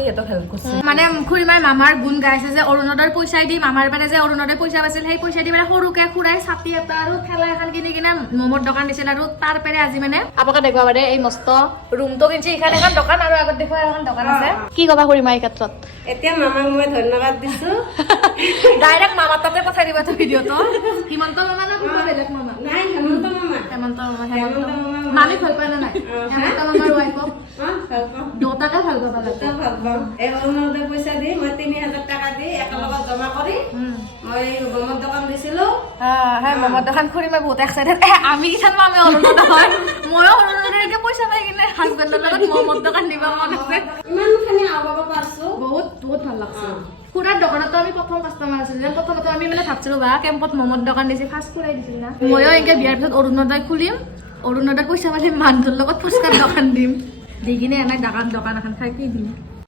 আমি সিহঁতক হেল্প কৰিছোঁ মানে খুৰীমাই মামাৰ গুণ গাইছে যে অৰুণোদয়ৰ পইচা দি মামাৰ মানে যে অৰুণোদয় পইচা পাইছিল সেই পইচা দি মানে সৰুকে খুৰাই ছাতি এটা আৰু ঠেলা এখন কিনি কিনে মমৰ দোকান দিছিল আৰু তাৰ পেৰে আজি মানে আপোনালোকে দেখুৱাব পাৰে এই মস্ত ৰুমটো কিনছি এইখান এখন দোকান আৰু আগত দেখুৱা এখন দোকান আছে কি কবা খুৰীমা এই ক্ষেত্ৰত এতিয়া মামাক মই ধন্যবাদ দিছো ডাইৰেক্ট মামাৰ তাতে পঠাই দিবা তো ভিডিঅ'টো হিমন্ত মামা না কোনোবা বেলেগ মামা নাই হেমন্ত মামা হেমন্ত মামা হেমন্ত মামা মামি ভাল পায় না নাই হেমন্ত মামাৰ ৱাইফক ভাল পাওঁ দুটাকে ভাল পাবা লাগে ভাল পাওঁ এই অৰুণোদয় পইচা দি মই 3000 টকা দি একেলগত জমা কৰি মই মমৰ দোকান দিছিলো হ্যাঁ মমৰ দোকান খুৰীমাই বহুত এক্সাইটেড আমি কিसान মামে অৰুণোদয় ময়ো অৰুণোদয়কে পইচা পাই কিনে হাজবেণ্ডৰ লগত মমৰ দোকান দিবা মন আছে ইমানখিনি আগাব পাৰছো বহুত বহুত ভাল লাগছে খুৰাৰ দোকানতো আমি প্ৰথম কাষ্টমাৰ আছিলো প্ৰথমতে আমি মানে ভাবছিলো বা কেম্পত মমৰ দোকান দিছে ফাৰ্ষ্ট খুৰাই দিছিল না ময়ো এনেকে বিয়াৰ পিছত অৰুণোদয় খুলিম অৰুণোদয় পইচা পালে মানুহৰ লগত ফুচকাৰ দোকান দিম দি কিনে এনে দোকান এখন খাই কি দিম